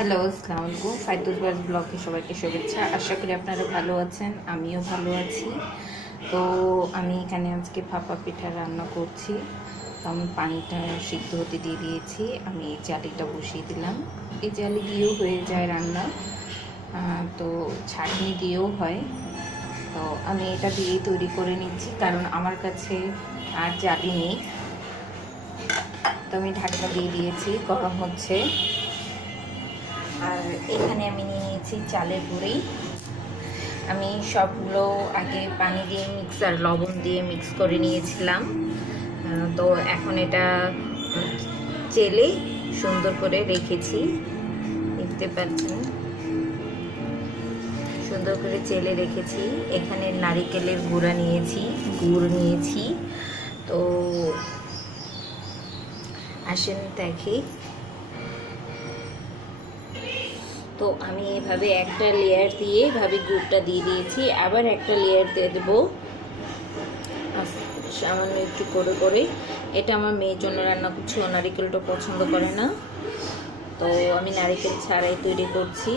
Hello আসসালামু আলাইকুম ফাইদুল বাস ব্লগে সবাইকে শুভেচ্ছা। আশা করি আপনারা ভালো আছেন, আমিও ভালো আছি। তো আমি এখানে আজকে ভাপা পিঠা রান্না করছি। তো আমি পানিটা সিদ্ধ হতে দিয়ে দিয়েছি। আমি এই জালিটা বসিয়ে দিলাম। এই জালি দিয়েও হয়ে যায় রান্না। তো ছাঁকনি দিয়েও হয়। তো আমি এটা দিয়েই তৈরি করে নিচ্ছি, কারণ আমার কাছে আর জালি নেই। তো আমি ঢাকনা দিয়ে দিয়েছি, গরম হচ্ছে। আর এখানে আমি নিয়ে নিয়েছি চালের গুঁড়ি। আমি সবগুলো আগে পানি দিয়ে মিক্সার লবণ দিয়ে মিক্স করে নিয়েছিলাম। তো এখন এটা চেলে সুন্দর করে রেখেছি। দেখতে পাচ্ছেন? সুন্দর করে চেলে রেখেছি। এখানে নারিকেলের গুঁড়া নিয়েছি, গুড় নিয়েছি। তো আসেন দেখি। তো আমি এভাবে একটা লেয়ার দিয়ে এভাবে গুড়টা দিয়ে দিয়েছি। আবার একটা লেয়ার দিয়ে দেবো। সামান্য একটু করে করে। এটা আমার মেয়ের জন্য রান্না করছি, ও নারিকেলটা পছন্দ করে না। তো আমি নারিকেল ছাড়াই তৈরি করছি।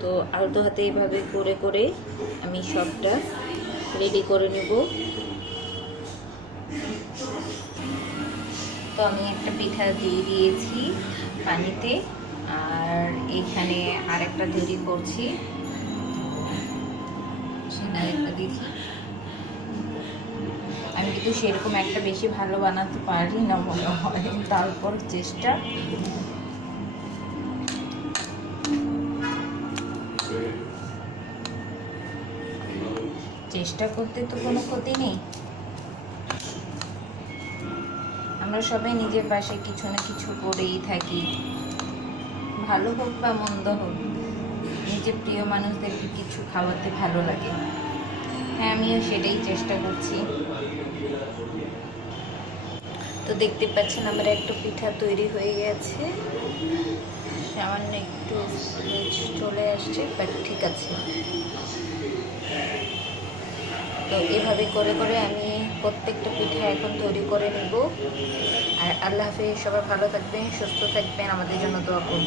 তো আলতো হাতে এইভাবে করে করে আমি সবটা রেডি করে নেব। তো আমি একটা পিঠা দিয়ে দিয়েছি পানিতে। আর এখানে আরেকটা তৈরি করছি। আমি কিন্তু সেরকম একটা বেশি ভালো বানাতে পারি না মনে হয়। তারপর চেষ্টা। চেষ্টা করতে তো কোনো ক্ষতি নেই। আমরা সবাই নিজের পাশে কিছু না কিছু করেই থাকি। ভালো হোক বা মন্দ হোক নিজের প্রিয় মানুষদেরকে কিছু খাওয়াতে ভালো লাগে। হ্যাঁ আমিও সেটাই চেষ্টা করছি। তো দেখতে পাচ্ছেন আমার একটা পিঠা তৈরি হয়ে গেছে। সামান্য একটু চলে আসছে বাট ঠিক আছে। তো এভাবে করে করে আমি প্রত্যেকটা পিঠা এখন তৈরি করে নেব। আর আল্লাহ হাফিজ, সবাই ভালো থাকবেন, সুস্থ থাকবেন, আমাদের জন্য দোয়া করবেন।